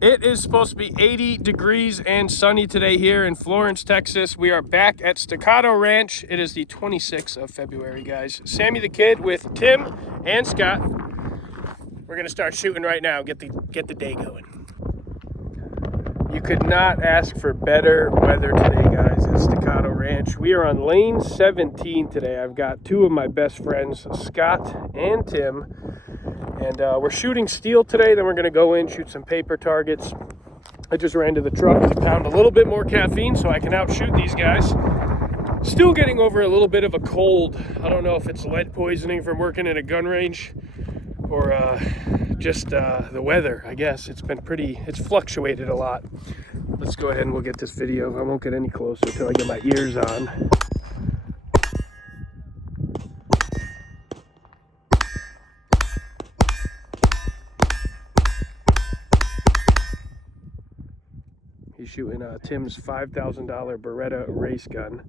It is supposed to be 80 degrees and sunny today here in Florence, Texas. We are back at Staccato Ranch. It is the 26th of February, guys. Sammy the Kid with Tim and Scott. We're gonna start shooting right now, get the day going. You could not ask for better weather today, guys, at Staccato Ranch. We are on lane 17 today. I've got two of my best friends, Scott and Tim. And we're shooting steel today, then we're gonna go in, shoot some paper targets. I just ran to the truck to pound a little bit more caffeine so I can outshoot these guys. Still getting over a little bit of a cold. I don't know if it's lead poisoning from working at a gun range or just the weather, I guess. It's fluctuated a lot. Let's go ahead and we'll get this video. I won't get any closer until I get my ears on. He's shooting Tim's $5,000 Beretta race gun.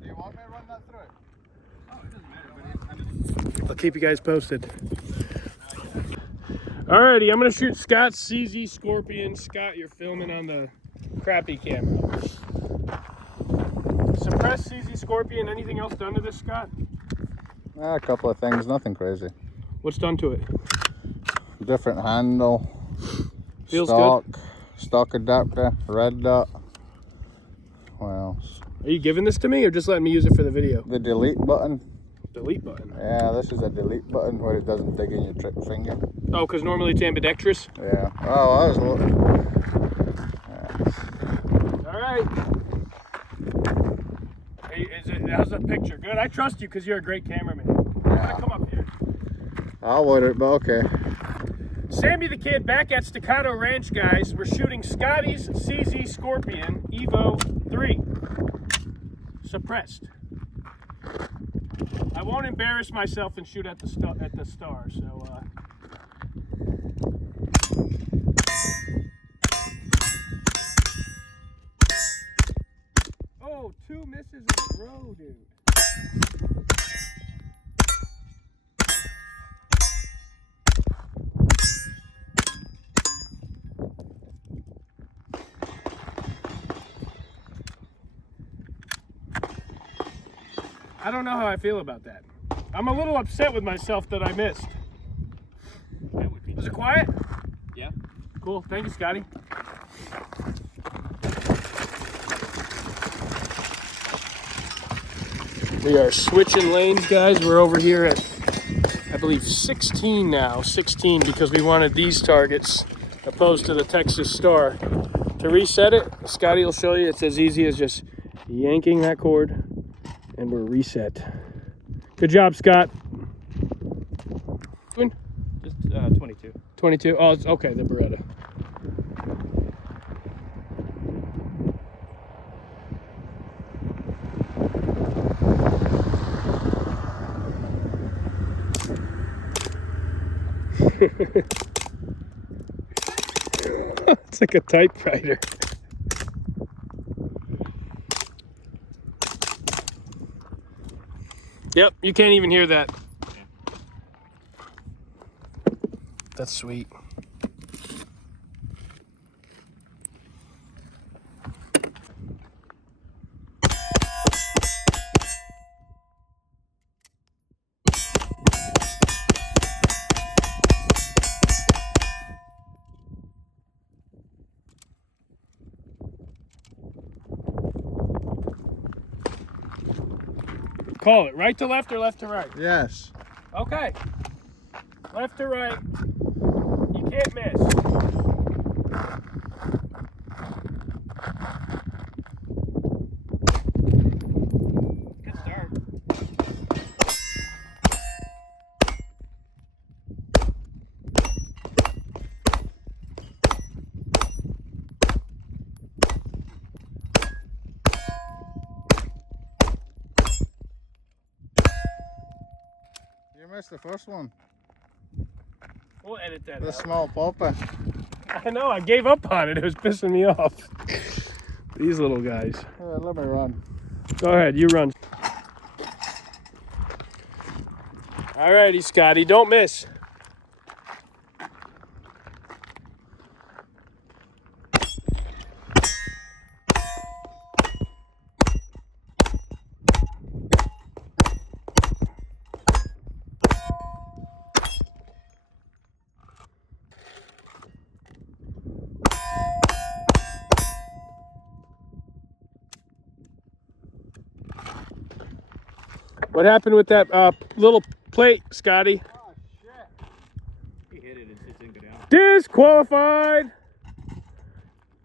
Do you want me to run that through? Oh, it doesn't matter, but I'll keep you guys posted. Alrighty, I'm gonna shoot Scott's CZ Scorpion. Scott, you're filming on the crappy camera. Suppressed CZ Scorpion. Anything else done to this, Scott? A couple of things, nothing crazy. What's done to it? Different handle. Feels stock, good. Stock adapter, red dot. What else? Are you giving this to me or just letting me use it for the video? The delete button. Delete button. Yeah, this is a delete button where it doesn't dig in your trick finger. Oh, because normally it's ambidextrous? Yeah. Oh, I was looking. Yeah. All right. How's the picture? Good. I trust you because you're a great cameraman. Yeah. Come up here. I'll order it, but okay. Sammy the Kid back at Staccato Ranch, guys. We're shooting Scotty's CZ Scorpion Evo 3. Suppressed. I won't embarrass myself and shoot at the star, so Oh, two misses in a row, dude. I don't know how I feel about that. I'm a little upset with myself that I missed. Was it quiet? Yeah. Cool. Thank you, Scotty. We are switching lanes, guys. We're over here at, I believe, 16 now. 16 because we wanted these targets opposed to the Texas Star. To reset it, Scotty will show you. It's as easy as just yanking that cord and we're reset. Good job, Scott. Just 22. 22? Oh, it's okay, the Beretta. It's like a typewriter. Yep, you can't even hear that. That's sweet. Call it. Right to left or left to right? Yes. Okay. Left to right. You can't miss. Good start. You missed the first one. We'll edit that The out. small popper. I know, I gave up on it. It was pissing me off. These little guys. Let me run. Go ahead, you run. All righty, Scotty, don't miss. What happened with that little plate, Scotty? Oh, shit. He hit it, it just didn't go down. Disqualified!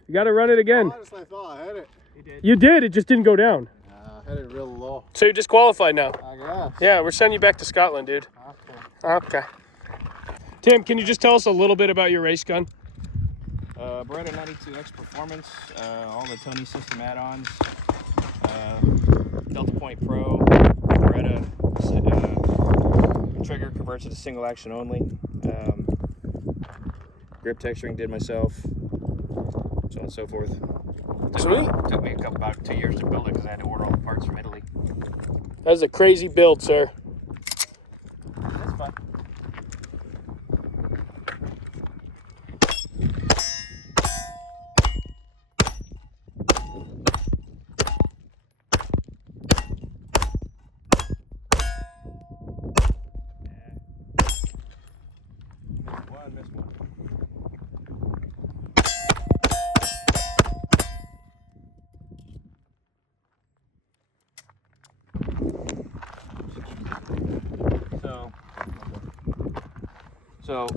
You got to run it again. Honestly, I thought I hit it. He did. You did, it just didn't go down. I hit it real low. So you're disqualified now. I guess. Yeah, we're sending you back to Scotland, dude. Okay. Tim, can you just tell us a little bit about your race gun? Beretta 92X Performance, all the Tony system add-ons, Delta Point Pro, Beretta trigger converts it to single action only. Grip texturing did myself, so on and so forth. Sweet. Took me about 2 years to build it because I had to order all the parts from Italy. That's a crazy build, sir. That's fun. Missed one. So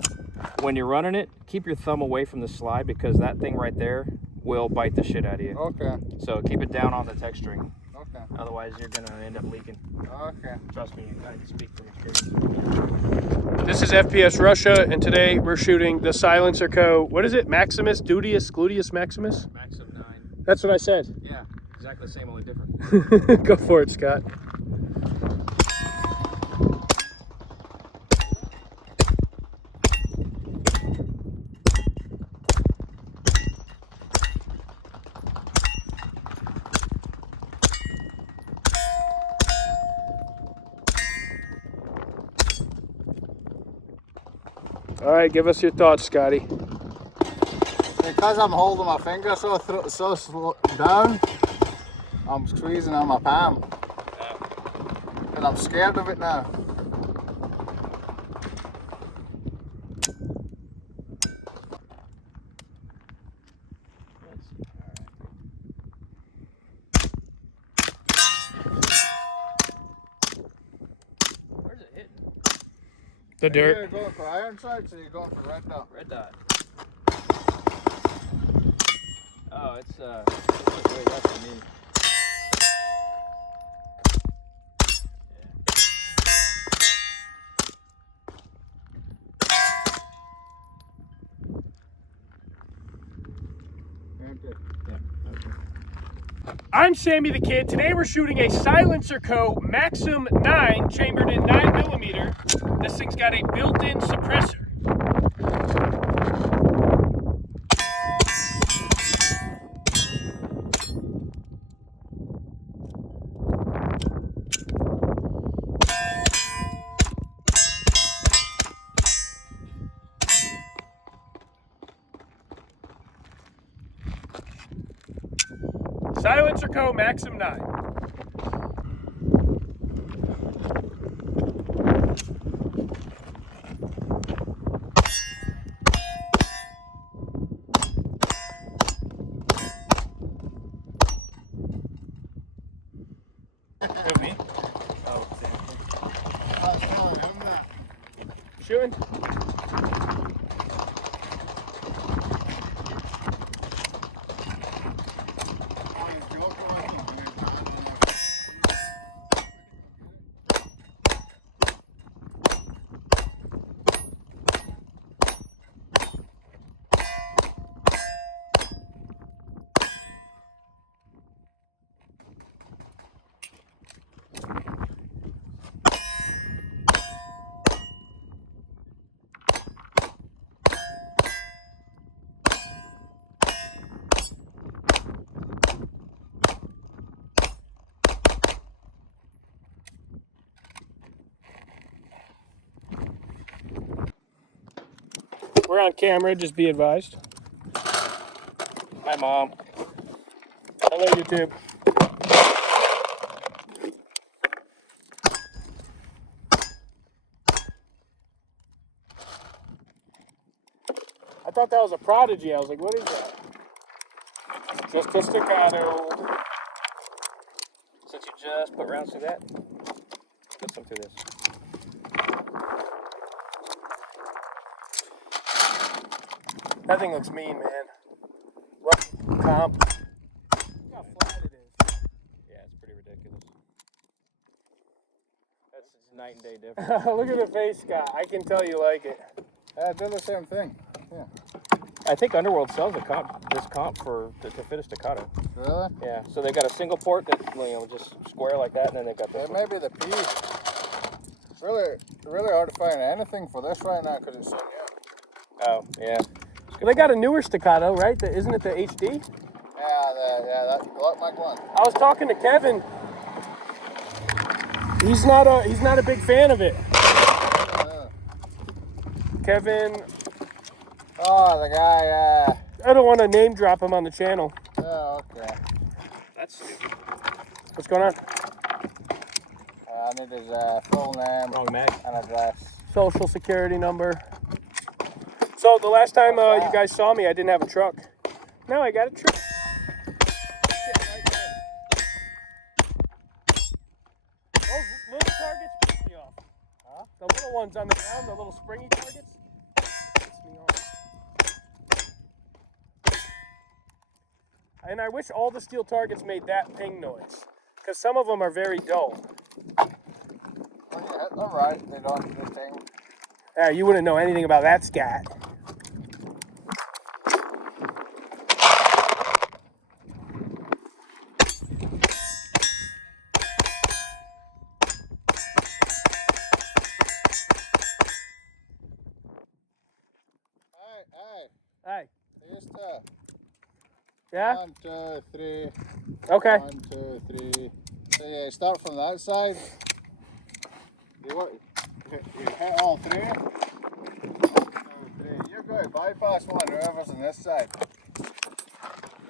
when you're running it, keep your thumb away from the slide because that thing right there will bite the shit out of you. Okay. So keep it down on the texturing. Okay. Otherwise, you're gonna end up leaking. Okay. Trust me, I can speak from experience. This is FPS Russia, and today we're shooting the Silencer Co. What is it? Maximus, Gluteus Maximus? Maxim 9. That's what I said. Yeah, exactly the same, only different. Go for it, Scott. All right, give us your thoughts, Scotty. Because I'm holding my finger so slow down, I'm squeezing on my palm. And I'm scared of it now. Where's it hitting? The dirt. You're going for iron sights or you're going for red dot? Red dot. Oh, it's way less than me. Okay. Yeah. Okay. I'm Sammy the Kid. Today we're shooting a Silencer Co. Maxim 9 chambered in 9mm. This thing's got a built-in suppressor. Silencer Co. Maxim 9. Who, me? Oh, Sam. I was telling him that. Shooting? We're on camera, just be advised. Hi, Mom. Hello, YouTube. I thought that was a Prodigy. I was like, what is that? Just a Staccato. Since you just put rounds through that, put some through this. That thing looks mean, man. What comp? Look how flat it is. Yeah, it's pretty ridiculous. That's night and day difference. Look at the face, Scott. I can tell you like it. Yeah, do the same thing. Yeah. I think Underworld sells this comp to fit a Staccato. Really? Yeah, so they've got a single port that just square like that, and then they've got this It one. may be the P. It's really hard to find anything for this right now because it's so new. Oh, yeah. Well, they got a newer Staccato, right? Isn't it the HD? Yeah, that look like one. I was talking to Kevin. He's not a big fan of it. Yeah. Kevin, Oh, the guy. I don't want to name drop him on the channel. Yeah, okay. That's stupid. What's going on? I need his full name Wrong mag. and address. Social security number. So the last time you guys saw me, I didn't have a truck. Now I got a truck. Those little targets piss me off. Huh? The little ones on the ground, the little springy targets, piss me off. And I wish all the steel targets made that ping noise, because some of them are very dull. When you hit them right, they don't do the thing. You wouldn't know anything about that, Scott. Hey, Hey. here's Yeah? 1, 2, 3. Okay. 1, 2, 3. So yeah, start from that side. You hit all three. 1, 2, 3. You're going to bypass one, whoever's on this side.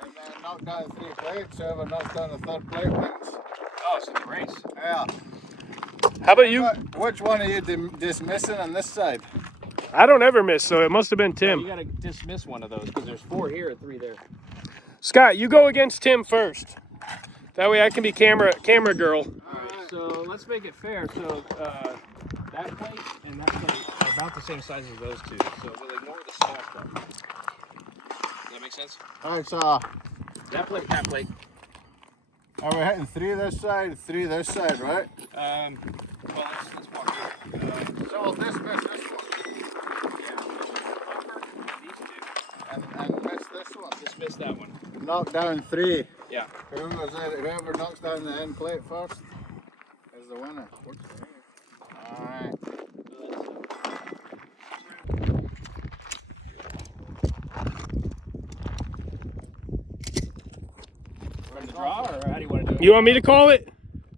And then knock down 3 plates. Whoever knocks down the 3rd plate wins. Oh, so the race. Yeah. How about you? Which one are you dismissing on this side? I don't ever miss, so it must have been You Tim. gotta dismiss one of those because there's 4 here and 3 there. Scott, you go against Tim first. That way I can be camera girl. Alright, so let's make it fair. So that plate and that plate are about the same size as those two. So we'll ignore the small stuff. Does that make sense? Alright, so That plate, are we hitting 3 this side, 3 this side, right? Well, let's walk here. So we'll dismiss this one These two. and miss this one. Dismiss that one. Knock down 3. Yeah. Whoever knocks down the end plate first is the winner. Alright. From the draw, or how do you want to do it? You want me to call it?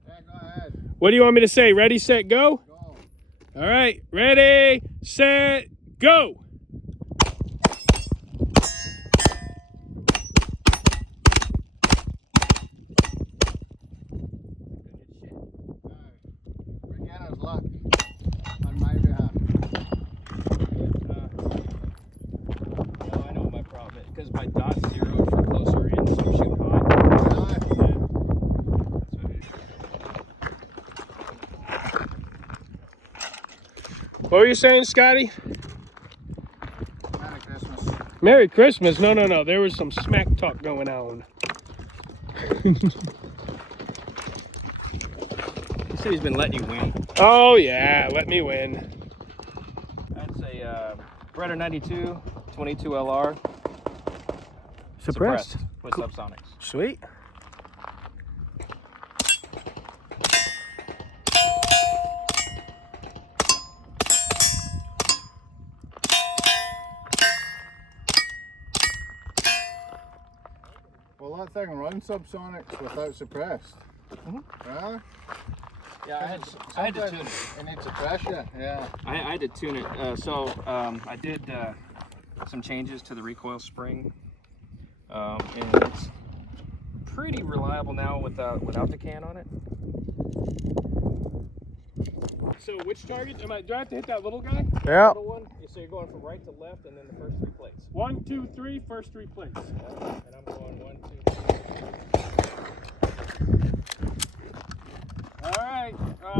Yeah, go ahead. What do you want me to say? Ready, set, go? Go. All right. Ready, set, go. Beginner's luck on my behalf. No, I know what my problem is. Because my dot's zeroed for closer in, so I'm shooting high. What were you saying, Scotty? Merry Christmas. Merry Christmas. No. There was some smack talk going on. He said he's been letting you win. Oh, yeah. Let me win. That's a Breder 92, 22 LR. Suppressed. With subsonics. Sweet. Well, that thing runs subsonics without suppressed. Really? Yeah, I had to tune it. It needs a pressure, yeah. I had to tune it. I did some changes to the recoil spring, and it's pretty reliable now without the can on it. So which target? Do I have to hit that little guy? Yeah. Little one. So you're going from right to left, and then the first 3 plates. 1, 2, 3, first 3 plates. And I'm going 1, 2, 3. All right,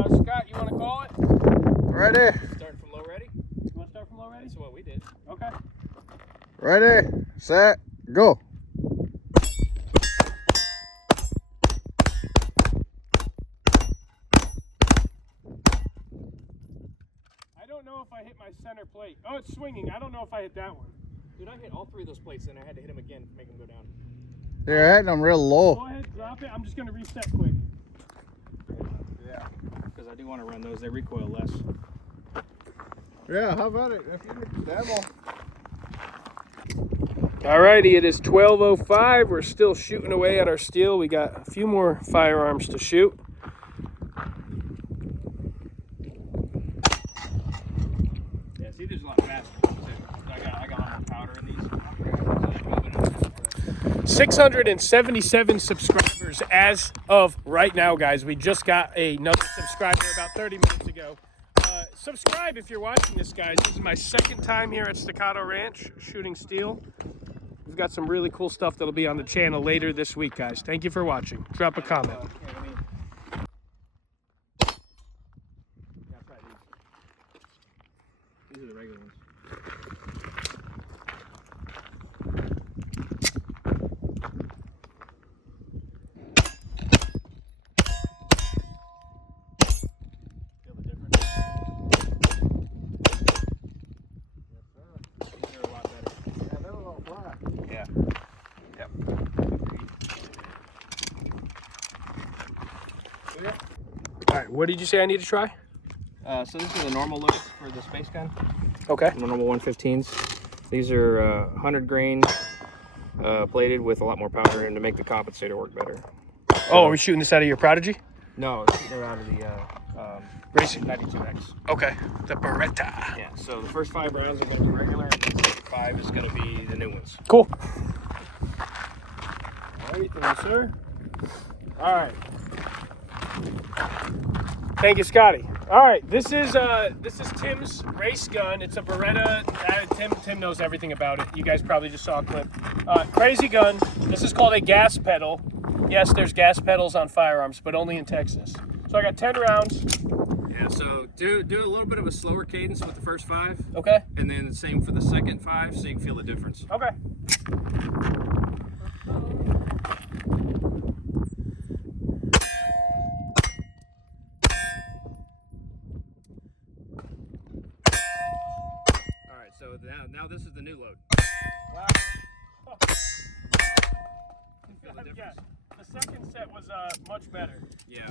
Scott, you want to call it? Ready. Starting from low, ready? You want to start from low ready? That's what we did. Okay. Ready, set, go. I don't know if I hit my center plate. Oh, it's swinging. I don't know if I hit that one. Dude, I hit all 3 of those plates, and I had to hit them again to make them go down. You're hitting them real low. Go ahead, drop it. I'm just going to reset quick. Yeah. Because I do want to run those. They recoil less. Yeah, how about it? If you get the demo. Alrighty, it is 12:05. We're still shooting away at our steel. We got a few more firearms to shoot. Yeah, see, there's a lot faster. I got a lot more powder in these. 677 subscribers as of right now, guys. We just got another subscriber about 30 minutes ago. Subscribe if you're watching this, guys. This is my second time here at Staccato Ranch shooting steel. We've got some really cool stuff that'll be on the channel later this week, guys. Thank you for watching. Drop a comment. These are the regular ones. Feel the difference? Yes, sir. These are a lot better. Yeah, they're a little flat. Yeah. Yep. All right, what did you say I need to try? So this is a normal load for the space gun. Okay. The normal 115s. These are 100 grain plated with a lot more powder in to make the compensator work better. Oh, are we shooting this out of your Prodigy? No, it's shooting out of the Racing. 92X. Okay. The Beretta. Yeah, so the first 5 rounds are going to be regular, and the second 5 is going to be the new ones. Cool. All right, thank you, sir. All right. Thank you, Scotty. All right, this is Tim's race gun. It's a Beretta. Tim knows everything about it. You guys probably just saw a clip. Crazy gun. This is called a gas pedal. Yes, there's gas pedals on firearms, but only in Texas. So I got 10 rounds. Yeah, so do a little bit of a slower cadence with the first 5. Okay. And then the same for the second 5, so you can feel the difference. Okay. All right, so now this is the new load. Wow. Feel the difference? Yeah. The second set was much better. Yeah.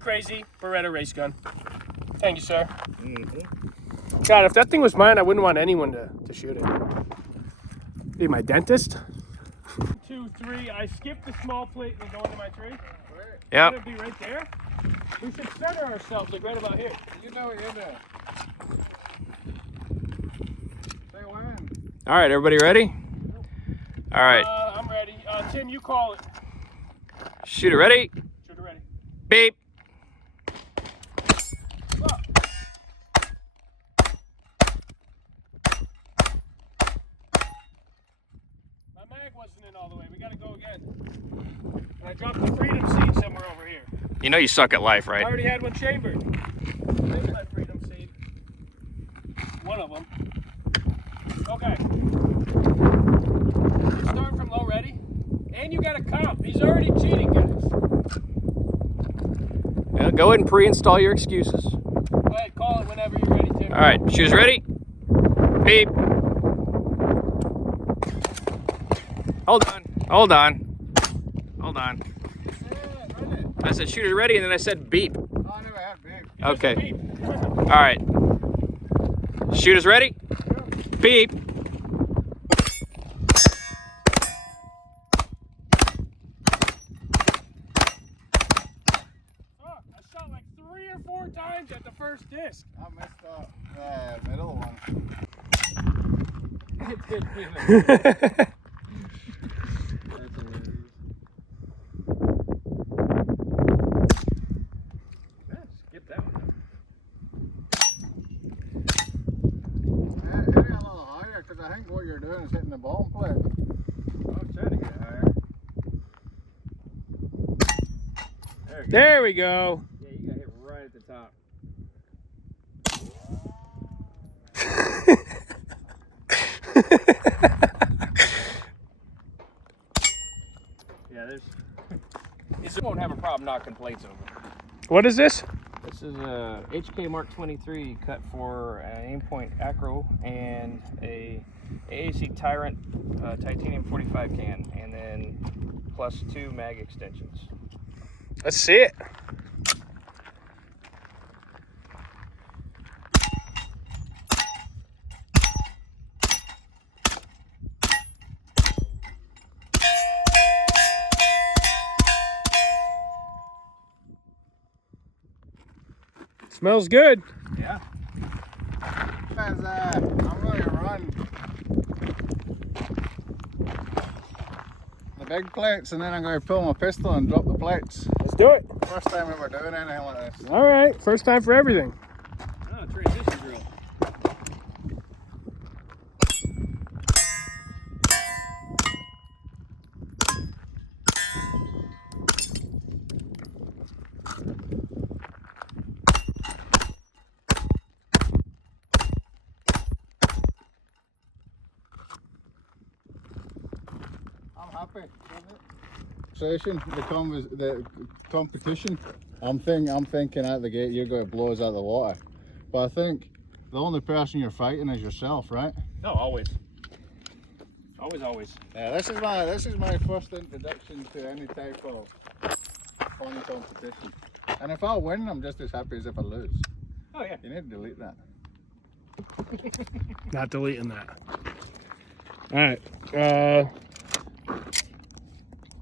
Crazy Beretta race gun. Thank you, sir. Mm-hmm. God, if that thing was mine, I wouldn't want anyone to shoot it. Be my dentist. 2, 3. I skipped the small plate and go into my tree. Yep. It'd be right there. We should center ourselves like right about here. You know what you're doing. Say when. All right, everybody ready? All right. I'm ready. Tim, you call it. Shoot it, ready? Shoot it ready. Beep. Stop. My mag wasn't in all the way. We gotta go again. And I dropped the freedom seed somewhere over here. You know you suck at life, I right? already had one chambered. There's my freedom seed. One of them. Okay. Start from low, ready? And you got a comp. He's already cheating, guys. Yeah, go ahead and pre-install your excuses. Go ahead, call it whenever you're ready, Tim. All right, shooters ready? Beep. Hold on. Hold on. Hold on. I said shooters ready, and then I said beep. Oh, I never had big. Okay. All right. Shooters ready? Beep. Fuck, I shot like 3 or 4 times at the first disc. I messed up the middle one. It didn't even. That's hilarious. Let's get that one. Hit it a little higher, because I think what you're doing is hitting the bottom plate. I'm trying to get higher. There we go. Yeah, you got hit right at the top. Yeah, this won't have a problem knocking plates over. What is this? This is a HK Mark 23 cut for an Aimpoint Acro and a AAC Tyrant titanium 45 can, and then plus 2 mag extensions. Let's see it. Smells good. Yeah. Guys, I'm going to run the big plates, and then I'm going to pull my pistol and drop the plates. Let's do it. First time ever doing anything like this. All right, first time for everything. Oh, transition drill. I'm happy. The competition. I'm thinking out the gate you're going to blow us out of the water, but I think the only person you're fighting is yourself, right? No, always. Always. Yeah, this is my first introduction to any type of fun competition. And if I win, I'm just as happy as if I lose. Oh yeah. You need to delete that. Not deleting that. All right.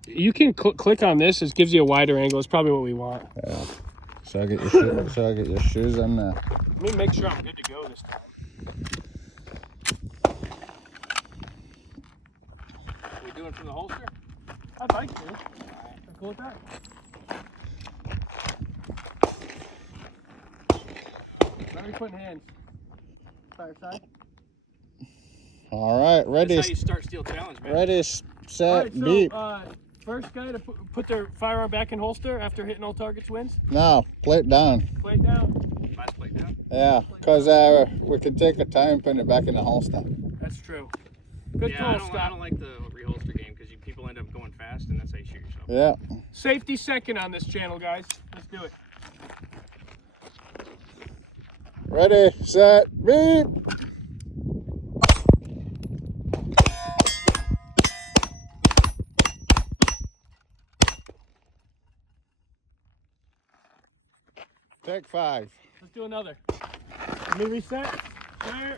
You can click on this. It gives you a wider angle. It's probably what we want. Yeah. So I get your shoes in there. Let me make sure I'm good to go this time. We doing it from the holster? I'd like to. Cool with that. Where are we putting hands? Side to side? All right, ready. That's how you start Steel Challenge, man. Ready, set, All right, so, beep. First guy to put their firearm back in holster after hitting all targets wins. Now, plate down. Plate down. Last plate down. Yeah, because we can take our time putting it back in the holster. That's true. Good Yeah, call, I Scott. don't like the reholster game because people end up going fast, and that's how you shoot yourself. Yeah. Safety second on this channel, guys. Let's do it. Ready, set, beep. Take 5. Let's do another. Let me reset. There.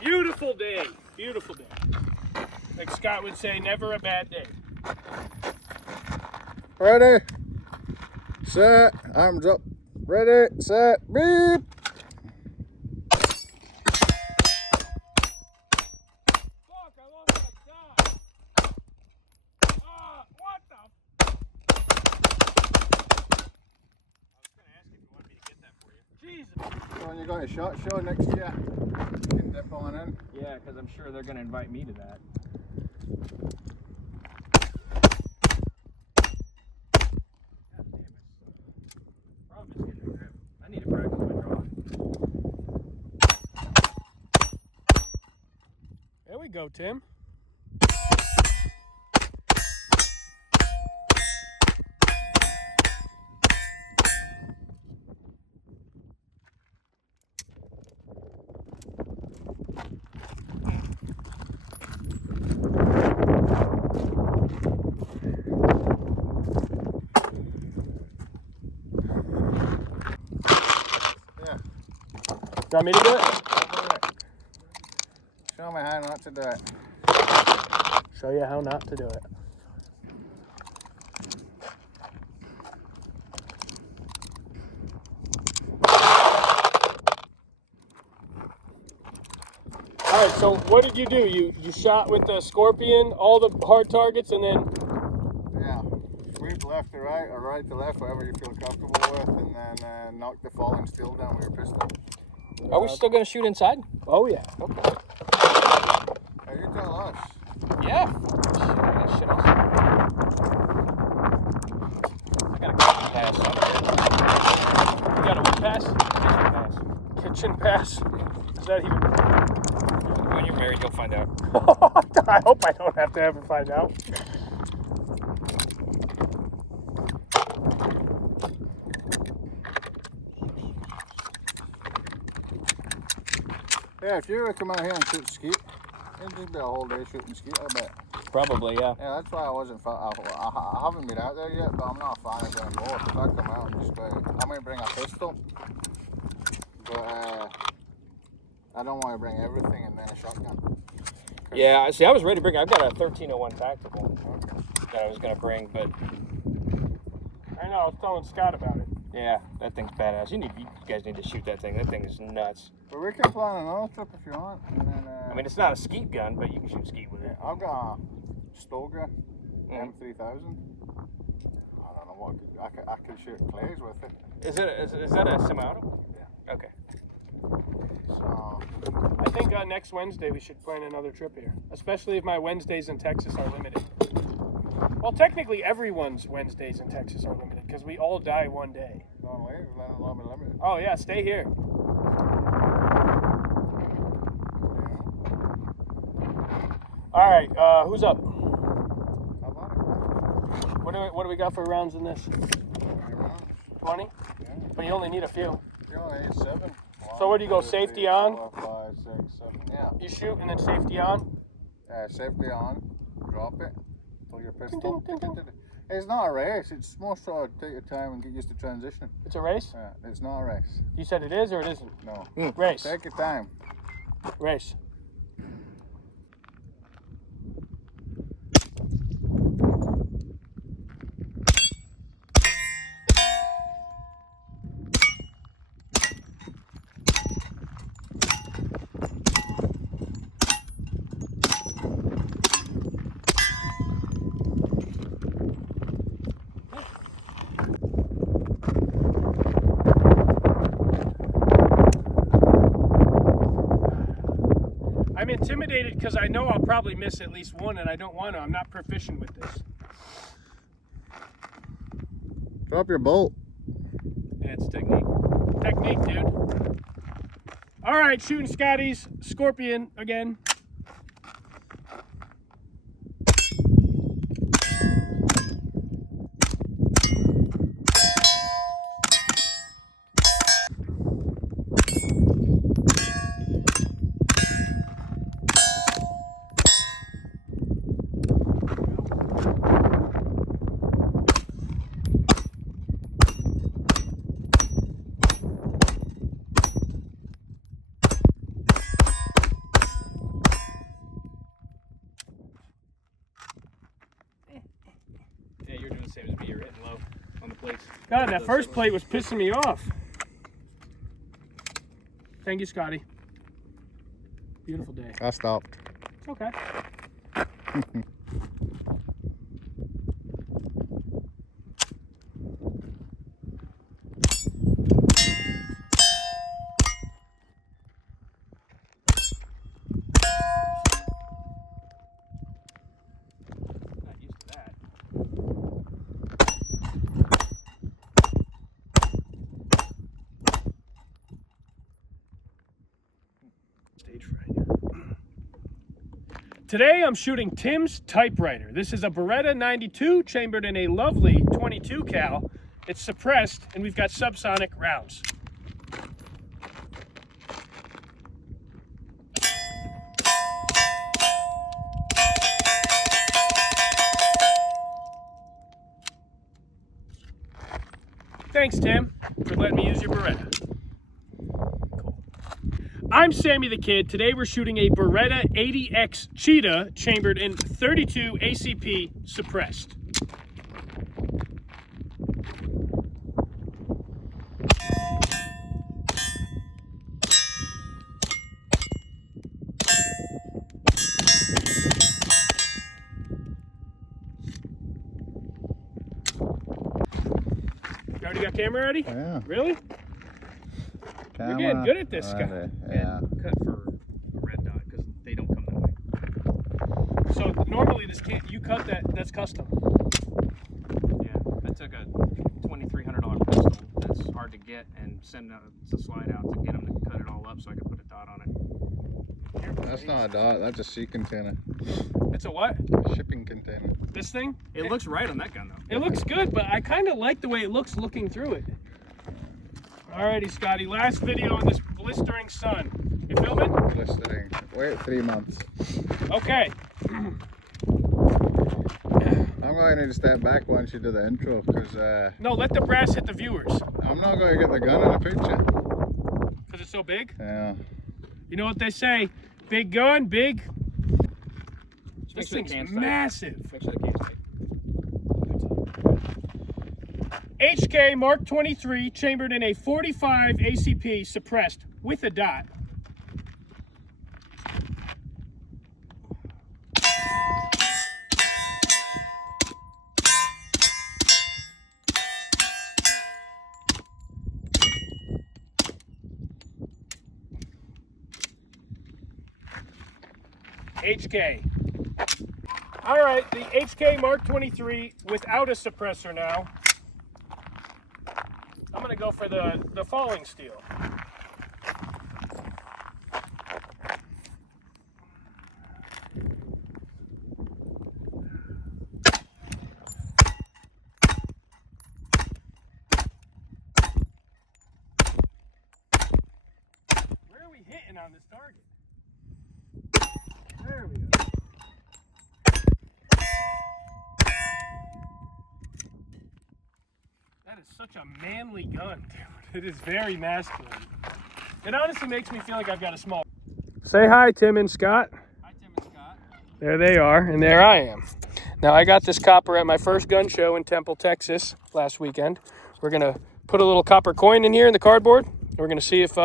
Beautiful day. Beautiful day. Like Scott would say, never a bad day. Ready, set, arms up. Ready, set, beep. Fuck, I lost that shot. What the? I was going to ask if you wanted me to get that for you. Jesus. So when you got a shot show next year, you can dip on in. Yeah, because I'm sure they're going to invite me to that. God damn it. Problem is getting the grip. I need to practice my draw. There we go, Tim. Do you want me to do it? Show me how not to do it. Show you how not to do it. All right, so what did you do? You shot with the Scorpion, all the hard targets, and then... Yeah, sweep left to right or right to left, whatever you feel comfortable with, and then knock the falling steel down with your pistol. Are we still going to shoot inside? Oh, yeah. Okay. Now you tell us. Yeah. Shit, awesome. I got a kitchen pass. You got a what pass? Kitchen pass. Kitchen pass? Is that even... When you're married, you'll find out. I hope I don't have to ever find out. Yeah, if you ever come out here and shoot skeet, it'd just be a whole day shooting skeet, I bet. Probably, yeah. Yeah, that's why I wasn't. I haven't been out there yet, but I'm not a fan of going both. If I come out, I'm just going. I might bring a pistol, but I don't want to bring everything and then a shotgun. Yeah, see, I was ready to bring. I've got a 1301 tactical that I was going to bring, but I know, I was telling Scott about it. yeah, that thing's badass. You guys need to shoot that thing. That thing is nuts. But we can plan another trip if you want. And then, I mean, it's not a skeet gun, but you can shoot skeet with it. I've got a Stoga M3000. I don't know what I could shoot clays with it. Is that a semi-auto? Yeah. Okay. So I think next Wednesday we should plan another trip here, especially if my Wednesdays in Texas are limited. Well, technically everyone's Wednesdays in Texas are limited because we all die one day. don't leave, let it be limited. Oh yeah, stay here. All right, who's up? How about it? What do we got for rounds in this? 20 rounds. 20? Yeah. But you only need a few. You only need 7. So where do you go, 1, 2, 3, safety on? 4, 5, 6, 7. Yeah. You shoot and then safety on? Safety on. Drop it. Pull your pistol. Ding, ding, ding, ding. It's not a race. It's more so take your time and get used to transition. It's a race? It's not a race. You said it is or it isn't? No. Race. Take your time. Race. I'm intimidated because I know I'll probably miss at least one and I don't want to. I'm not proficient with this. Drop your bolt. Yeah, it's technique. Technique, dude. All right, shooting Scotty's Scorpion again. Yeah, you're doing the same as me. You're hitting low on the plates. God, that first plate was pissing me off. Thank you, Scotty. Beautiful day. I stopped. It's okay. Not used to that. Stage fright. Today I'm shooting Tim's typewriter. This is a Beretta 92 chambered in a lovely 22 cal. It's suppressed and we've got subsonic rounds. Thanks, Tim, for letting me use your Beretta. Cool. I'm Sammy the Kid. Today we're shooting a Beretta 80X Cheetah chambered in 32 ACP suppressed. camera ready? Yeah. Really? You're getting good at this, Scott. Yeah. Cut for a red dot because they don't come that way. So normally this can't. You cut that. That's custom. Yeah, I took a $2,300 pistol that's hard to get and send a slide out to get them to cut it all up so I could put a dot on it. That's not a dot. That's a sea container. It's a what? Shipping container. This thing? It looks right on that gun though. It looks good, but I kind of like the way it looks looking through it. Alrighty, Scotty. Last video in this blistering sun. You filming? Blistering. Wait 3 months. Okay. I'm going to need to step back once you do the intro because No, let the brass hit the viewers. I'm not going to get the gun in the picture. Because it's so big? Yeah. You know what they say? Big gun, big. Make This sure the thing's can's tight. massive. Make sure the can's tight. HK Mark 23 chambered in a 45 ACP suppressed with a dot. HK. All right, the HK Mark 23 without a suppressor now. I'm gonna go for the falling steel. Where are we hitting on this target? There we go. That is such a manly gun, dude. It is very masculine. It honestly makes me feel like I've got a small. Say hi, Tim and Scott. Hi, Tim and Scott. There they are, and there I am. Now, I got this copper at my first gun show in Temple, Texas last weekend. We're going to put a little copper coin in here in the cardboard. And we're going to see if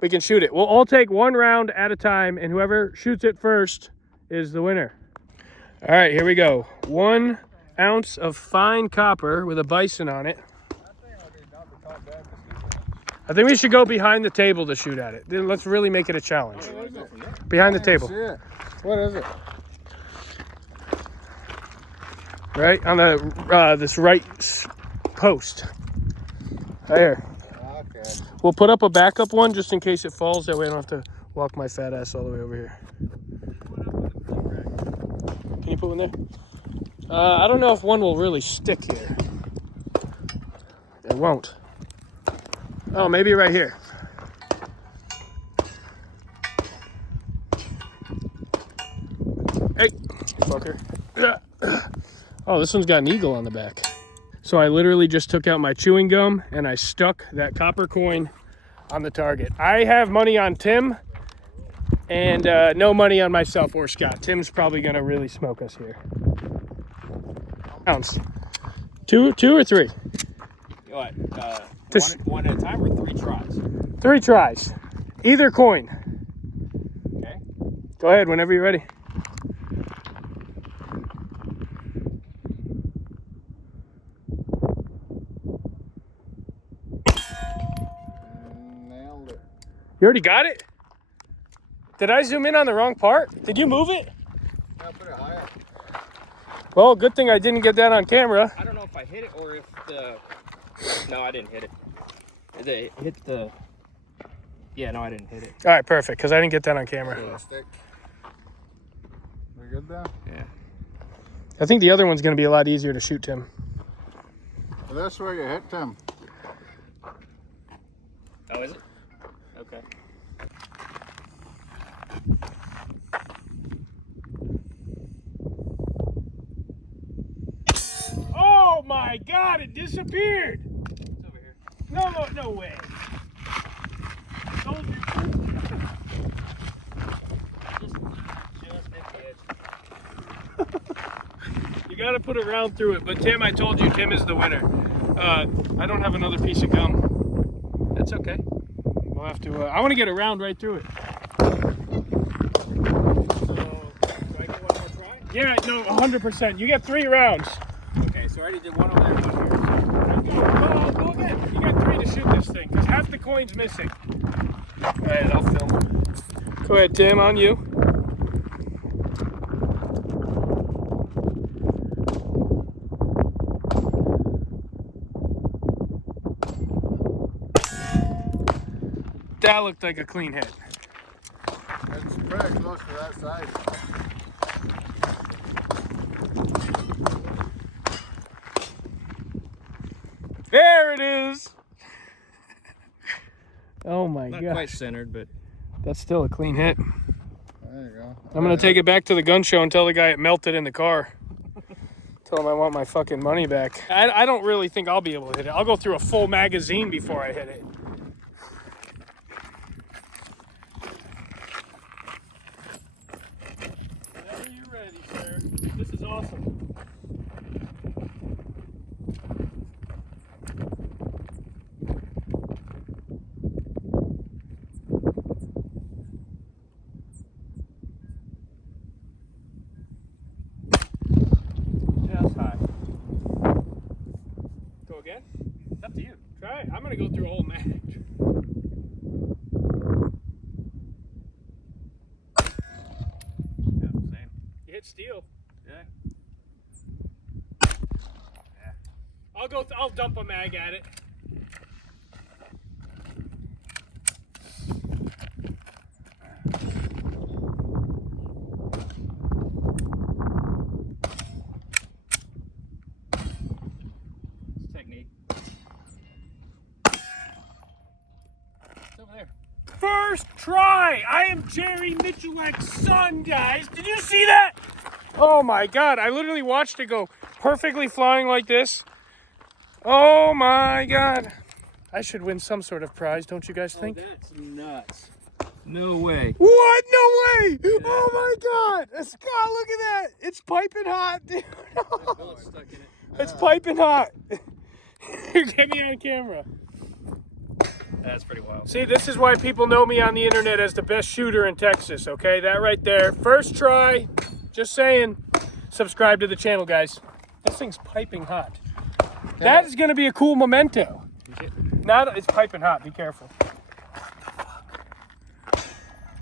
we can shoot it. We'll all take one round at a time, and whoever shoots it first is the winner. All right, here we go. 1 ounce of fine copper with a bison on it. I think we should go behind the table to shoot at it. Then let's really make it a challenge. Behind the table. What is it? Right on the this right post. Right here. Okay. We'll put up a backup one just in case it falls. That way I don't have to walk my fat ass all the way over here. Can you put one there? I don't know if one will really stick here. It won't. Oh, maybe right here. Hey, fucker. Oh, this one's got an eagle on the back. So I literally just took out my chewing gum and I stuck that copper coin on the target. I have money on Tim and no money on myself or Scott. Tim's probably gonna really smoke us here. Ounce. Two or three? What? This- One at a time or 3 tries? 3 tries. Either coin. Okay. Go ahead whenever you're ready. Nailed it. You already got it? Did I zoom in on the wrong part? Did you move it? Yeah, put it higher. Well, good thing I didn't get that on camera. I don't know if I hit it or if the... No, I didn't hit it. It hit the... Yeah, no, I didn't hit it. All right, perfect, because I didn't get that on camera. Stick. We good there? Yeah. I think the other one's going to be a lot easier to shoot, Tim. Well, that's where you hit him. Oh, is it? Okay. Oh my God, it disappeared. It's over here. No way. Told you. Just hit the edge. You got to put a round through it. But Tim, I told you, Tim is the winner. I don't have another piece of gum. That's okay. We'll have to, I want to get a round right through it. So, do I get one more try? Yeah, no, 100%. You get 3 rounds. Okay, so I already did one over there and one here. Oh, hit this thing because half the coin's missing. All right, I'll film. Go ahead, Tim, on you. That looked like a clean hit. It's pretty close to that side. There it is. Oh my god. Not quite centered, but That's still a clean hit. There you go. I'm gonna take it back to the gun show and tell the guy it melted in the car. Tell him I want my fucking money back. I don't really think I'll be able to hit it. I'll go through a full magazine before I hit it. Whenever you're ready, sir. This is awesome. just high. Go again? It's up to you. Try it. I'm gonna go through a whole mag. Yeah, same. You hit steel. Yeah. I'll dump a mag at it. It's technique. It's over there. First try! I am Jerry Mitchell's son, guys. Did you see that? Oh my god, I literally watched it go perfectly flying like this. Oh my god. I should win some sort of prize, don't you guys think? Oh, that's nuts. No way. What? No way! Oh my god! Scott, look at that! It's piping hot, dude. Bullet's stuck in it. It's piping hot. Get me on camera. That's pretty wild. See, this is why people know me on the internet as the best shooter in Texas, okay? That right there. First try. Just saying. Subscribe to the channel, guys. This thing's piping hot. That is going to be a cool memento. It's piping hot. Be careful.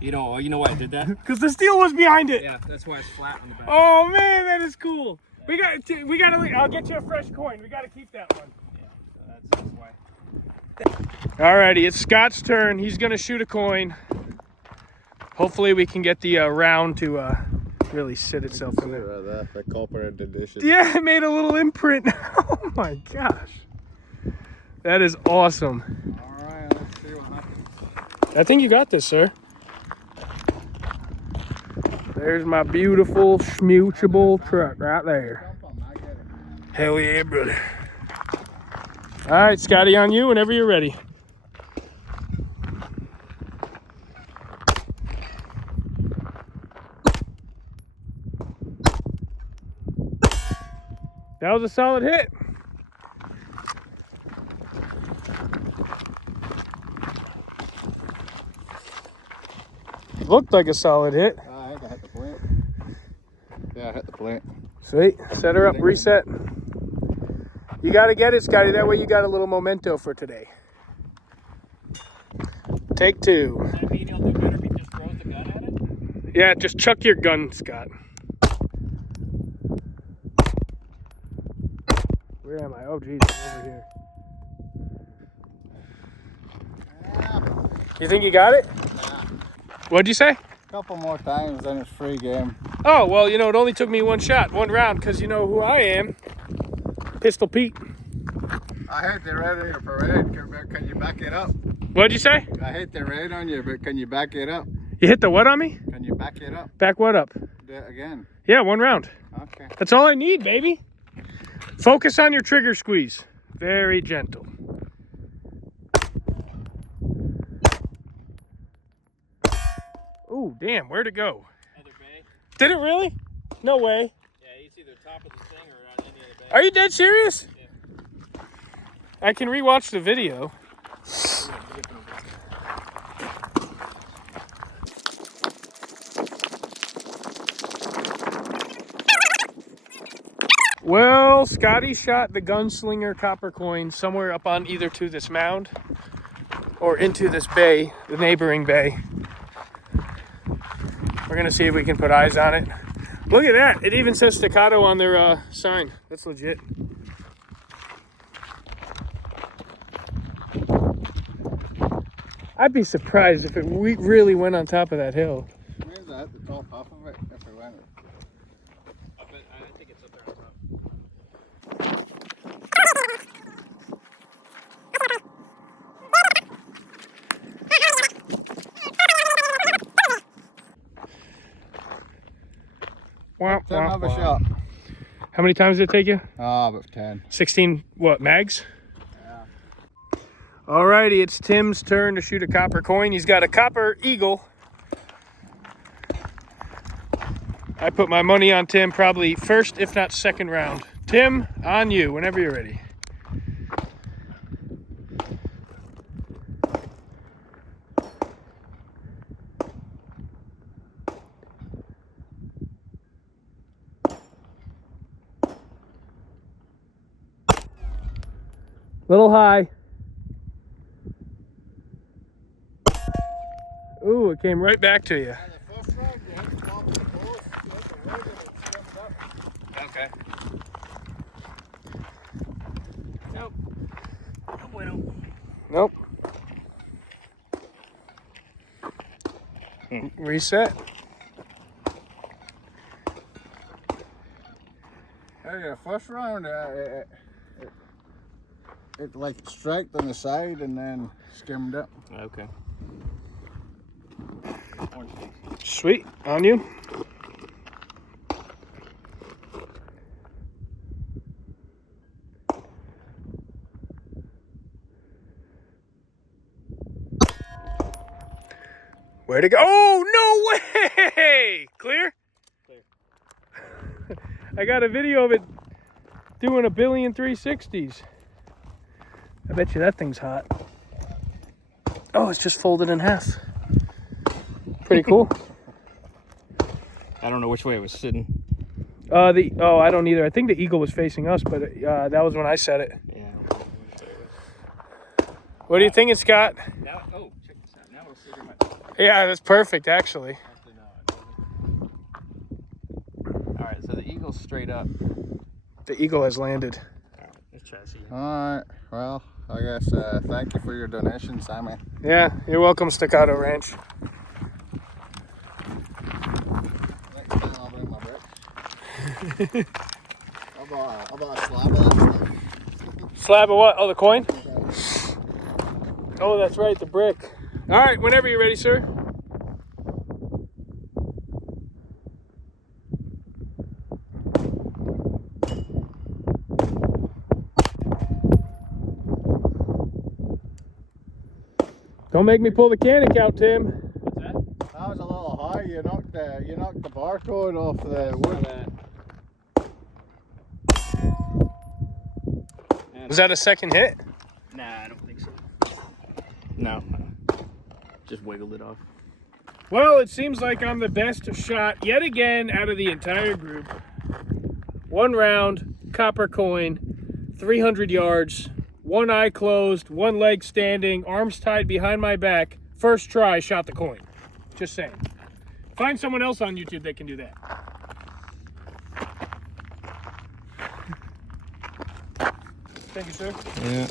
You know why I did that? Because the steel was behind it. Yeah, that's why it's flat on the back. Oh, man, that is cool. We got to, I'll get you a fresh coin. We got to keep that one. Yeah, so that's why. Alrighty, it's Scott's turn. He's going to shoot a coin. Hopefully we can get the round to really sit itself in there. Right there, the copper in the dishes. Yeah, it made a little imprint. Oh my gosh. That is awesome. Alright, let's see what happens. I think you got this, sir. There's my beautiful, smoochable truck right there. Jump on, I get it. Hell yeah, brother. All right, Scotty, on you whenever you're ready. That was a solid hit. Looked like a solid hit. I think I hit the plate. Yeah, I hit the plate. Sweet. Set her up, reset. You got to get it, Scotty. That way you got a little memento for today. Take two. Does that mean he'll do better if he just throws the gun at it? Yeah, just chuck your gun, Scott. Where am I? Oh, geez, I'm over here. You think you got it? Nah. What'd you say? A couple more times, then it's free game. Oh, well, it only took me one shot, one round, because you know who I am. Pistol Pete. I hate the red on your parade. Can you back it up? What'd you say? I hate the red on you, but can you back it up? You hit the what on me? Can you back it up? Back what up? Do it again. Yeah, one round. Okay. That's all I need, baby. Focus on your trigger squeeze. Very gentle. Ooh, damn, where'd it go? Other bay? Did it really? No way. Yeah, it's either top of the thing or on any other bay. Are you dead serious? Yeah. I can rewatch the video. Well, Scotty shot the gunslinger copper coin somewhere up on either to this mound or into this bay, the neighboring bay. We're gonna see if we can put eyes on it. Look at that, it even says Staccato on their sign. That's legit. I'd be surprised if we really went on top of that hill. Where's that? The top half of it, if we went. I think it's up there on top. Wah, Tim, wah, have a wah. shot. How many times did it take you? About 10. 16, what, mags? Yeah. Alrighty, it's Tim's turn to shoot a copper coin. He's got a copper eagle. I put my money on Tim probably first, if not second round. Tim, on you, whenever you're ready. Little high. Ooh, it came right back to you. The first round, you hit the top of the post, you hit the wood, and it skipped up. Okay. Nope. No bueno. Nope. Reset. Hey, the first round, it like striked on the side and then skimmed up. Okay. Sweet, on you. Where'd it go? Oh, no way! Clear? Clear. I got a video of it doing a billion 360s. I bet you that thing's hot. Oh, it's just folded in half. Pretty cool. I don't know which way it was sitting. I don't either. I think the eagle was facing us, but that was when I said it. Yeah. What do you think, Scott? Now, oh, check this out. Now we'll see your mic. Yeah, that's perfect, actually. Actually, no, it wasn't. All right, so the eagle's straight up. The eagle has landed. All right, let's try to see. Alright, well, I guess thank you for your donation, Sammy. Yeah, you're welcome, Staccato Ranch. Next time I'll bring my bricks. How about a slab of that stuff? Slab of what? Oh, the coin? Oh, that's right, the brick. All right, whenever you're ready, sir. Don't make me pull the canic out, Tim. What's that? That was a little high. You knocked the barcode off the wood. Was that a second hit? Nah, I don't think so. No. Just wiggled it off. Well, it seems like I'm the best shot yet again out of the entire group. 1 round, copper coin, 300 yards, one eye closed, one leg standing, arms tied behind my back. First try, shot the coin. Just saying. Find someone else on YouTube that can do that. Thank you, sir. Yeah.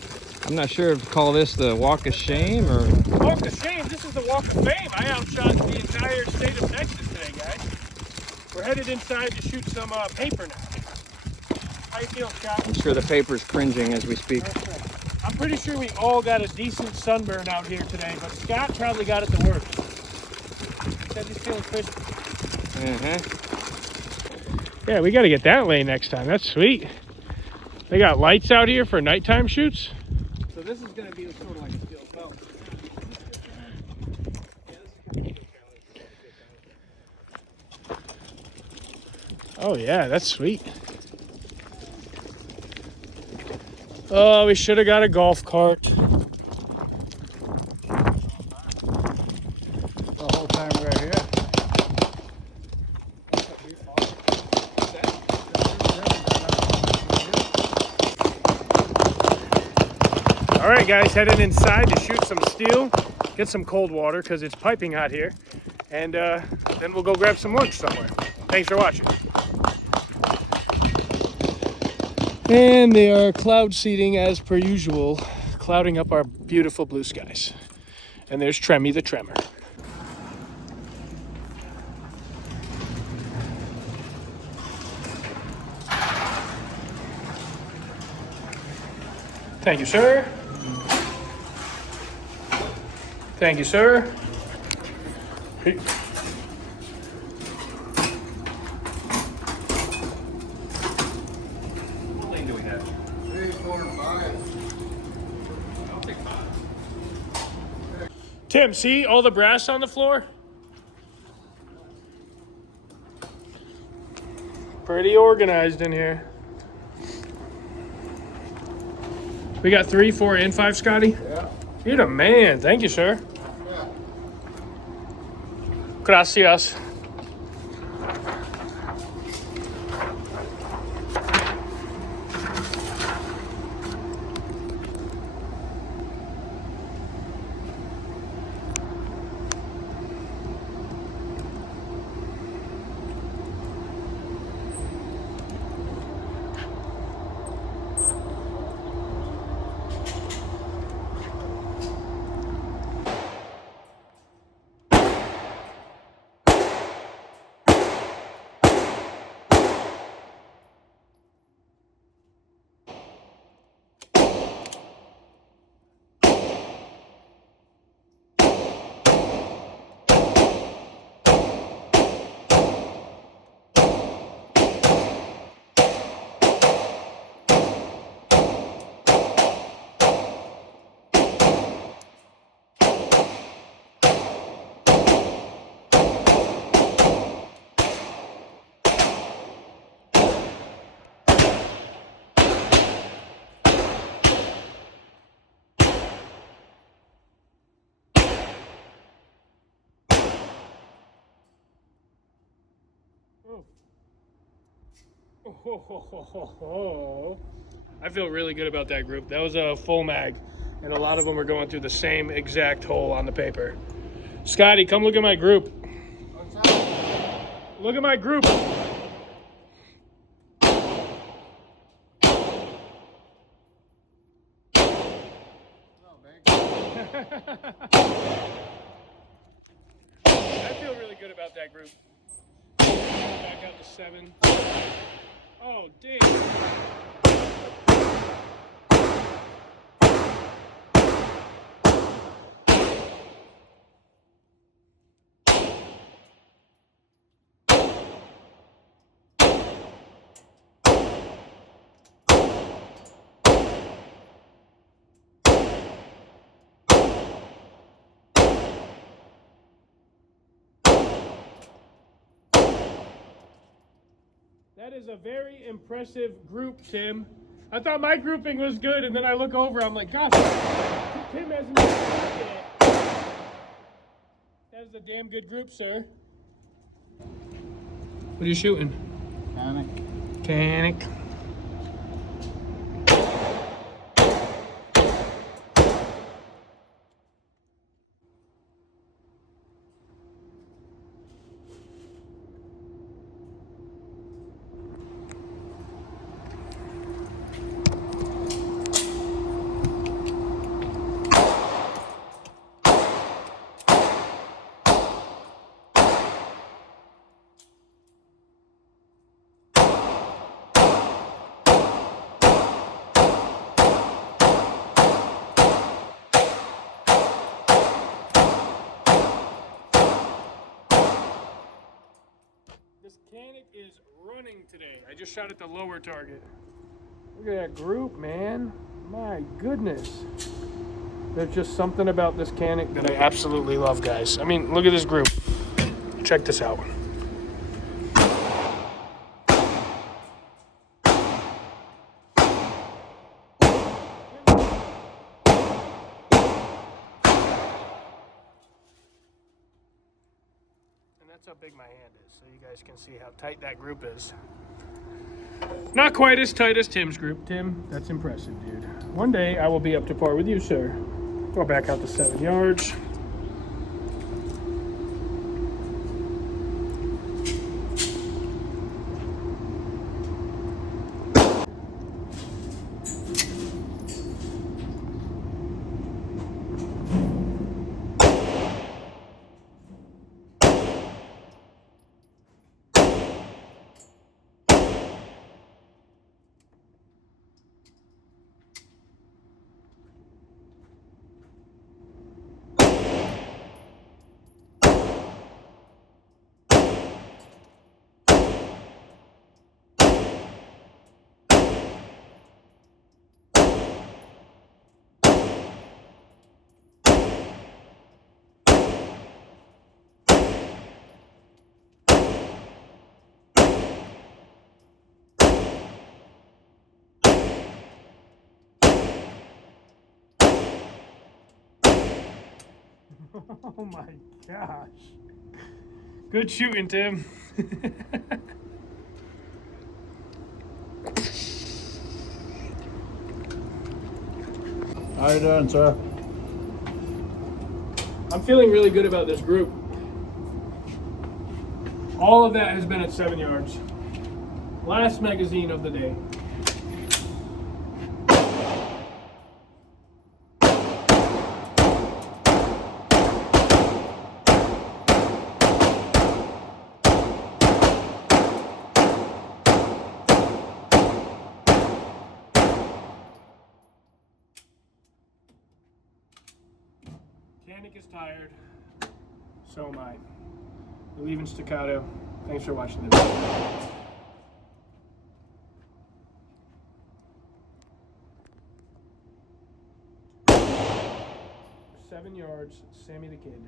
I'm not sure if to call this the walk of shame or... Walk of shame. This is the walk of fame. I outshot the entire state of Texas today, guys. We're headed inside to shoot some paper now. How you feeling, Scott? I'm sure the paper's cringing as we speak. I'm pretty sure we all got a decent sunburn out here today, but Scott probably got it the worst. He said he's feeling crispy. Yeah, we got to get that lane next time. That's sweet. They got lights out here for nighttime shoots. So this is going to be sort of like a steel belt. Oh yeah, that's sweet. Oh, we should have got a golf cart. The whole time we're here. All right, guys, heading inside to shoot some steel, get some cold water because it's piping hot here, and then we'll go grab some lunch somewhere. Thanks for watching. And they are cloud seeding as per usual, clouding up our beautiful blue skies. And there's Tremmy the Tremor. Thank you, sir. Thank you, sir. What lane do we have? 3, 4, and 5. I'll take 5. Tim, see all the brass on the floor? Pretty organized in here. We got 3, 4, and 5, Scotty? Yeah. You're the man. Thank you, sir. Yeah. Gracias. I feel really good about that group. That was a full mag, and a lot of them are going through the same exact hole on the paper. Scotty, come look at my group. What's that? Look at my group. Not big. I feel really good about that group. Back out to 7. Oh, damn. That is a very impressive group, Tim. I thought my grouping was good, and then I look over, I'm like, gosh, Tim hasn't even grouped yet. That is a damn good group, sir. What are you shooting? Panic. Canic. This Canic is running today. I just shot at the lower target. Look at that group, man. My goodness. There's just something about this Canic that I absolutely love, guys. I mean, look at this group. Check this out. That's how big my hand is, so you guys can see how tight that group is. Not quite as tight as Tim's group. Tim, that's impressive, dude. One day I will be up to par with you, sir. Throw back out to 7 yards. Oh my gosh. Good shooting, Tim. How you doing, sir? I'm feeling really good about this group. All of that has been at 7 yards. Last magazine of the day. Mechanic is tired. So am I. We're leaving Staccato. Thanks for watching the video. 7 yards, Sammy the Kid.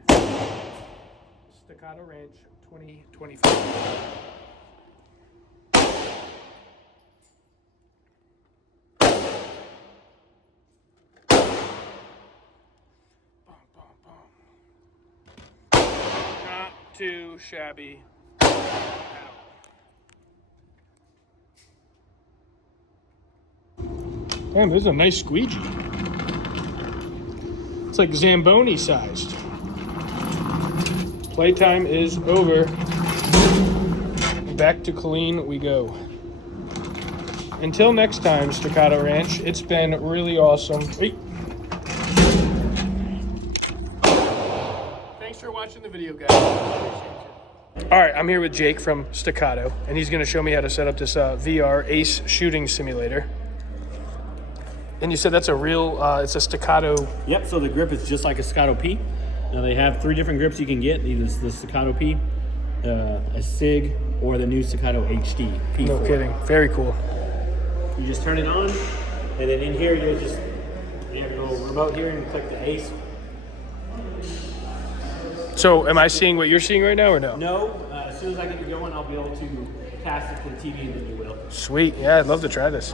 Staccato Ranch 2025. Not too shabby. Damn, this is a nice squeegee. It's like Zamboni sized. Playtime is over. Back to clean we go. Until next time, Staccato Ranch, it's been really awesome. Wait. Thanks for watching the video, guys. All right, I'm here with Jake from Staccato, and he's going to show me how to set up this VR Ace shooting simulator. And you said that's a real, it's a Staccato. Yep, so the grip is just like a Staccato P. Now they have 3 different grips you can get, either the Staccato P, a SIG, or the new Staccato HD P4. No kidding, very cool. You just turn it on, and then in here you have a little remote here and click the Ace. So am I seeing what you're seeing right now or no? No, as soon as I get it going, I'll be able to cast it to the TV and then you will. Sweet, yeah, I'd love to try this.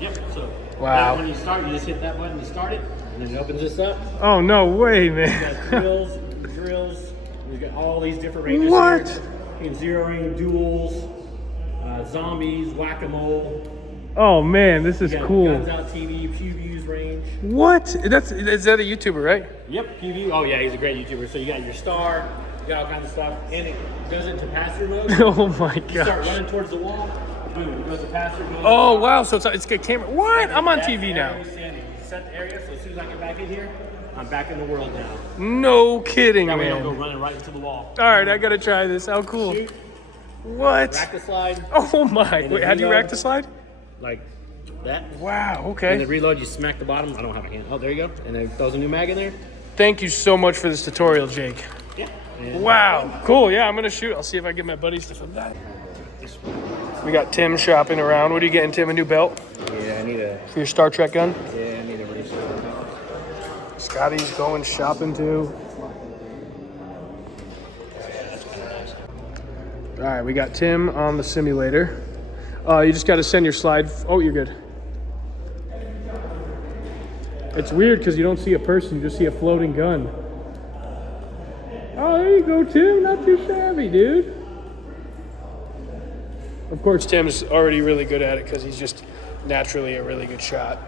Yep, so Wow. when you start, you just hit that button to start it, and then it opens this up. Oh, no way, You man. got drills, we've got all these different ranges What? here. You can zeroing, duels, zombies, whack-a-mole. Oh, man, this is You got cool. Guns Out TV, Pew Views range. What? Is that a YouTuber, right? Yep, Pew View. Oh yeah, he's a great YouTuber. So you got your star, you got all kinds of stuff, and it goes into pass-through mode. Oh, my You start gosh. running towards the wall, boom, it goes to pass-through mode. Oh, wow, so it's got camera. What? I'm on TV now. You set the area, so as soon as I get back in here, I'm back in the world now. No kidding, That way I don't go man. running right into the wall. All right, I got to try this. How cool. Shoot, What? rack the slide, Oh, my. And Wait, then how do you reload. rack the slide? like that. Wow, And okay. then reload, you smack the bottom. I don't have a hand. Oh, there you go. And then throws a new mag in there. Thank you so much for this tutorial, Jake. Yeah. And Wow, cool. Yeah, I'm going to shoot. I'll see if I get my buddies to film that. We got Tim shopping around. What are you getting, Tim? A new belt yeah, I need a for your Star Trek gun? race. Scotty's going shopping too. All right, we got Tim on the simulator. You just got to send your slide. Oh, you're good. It's weird because you don't see a person, you just see a floating gun. Oh, there you go, Tim. Not too shabby, dude. Of course, Tim's already really good at it because he's just naturally a really good shot.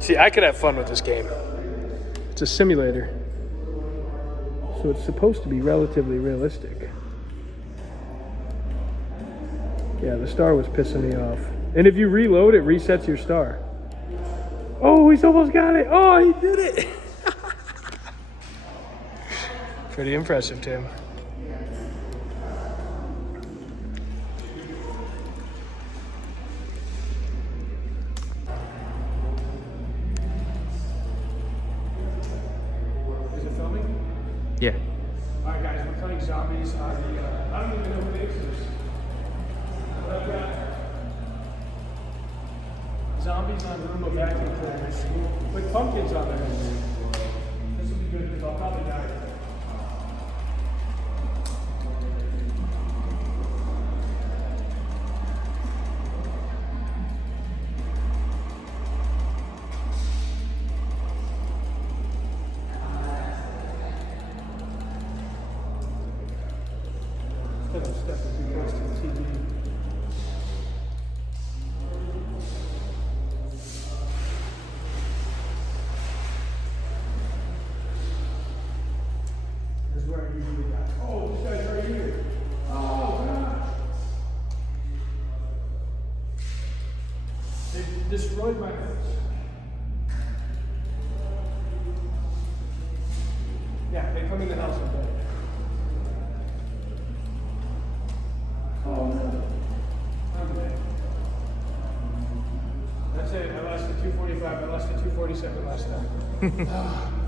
See, I could have fun with this game. It's a simulator, so it's supposed to be relatively realistic. Yeah, the star was pissing me off. And if you reload, it resets your star. Oh, he's almost got it. Oh, he did it. Pretty impressive, Tim. Is it filming? Yeah. All right, guys, we're playing zombies on the, I don't even know what it is. But I've got zombies on Roomba vacuum cleaners with pumpkins on there. This will be good because I'll probably die. Instead of stepping too close to the TV. This is where I usually die. Oh, this guy's right here. Oh, God. They destroyed my house. Yeah, they come in the house and play. Oh, no. I'm dead. That's it. I lasted 245. I lasted 247 last time.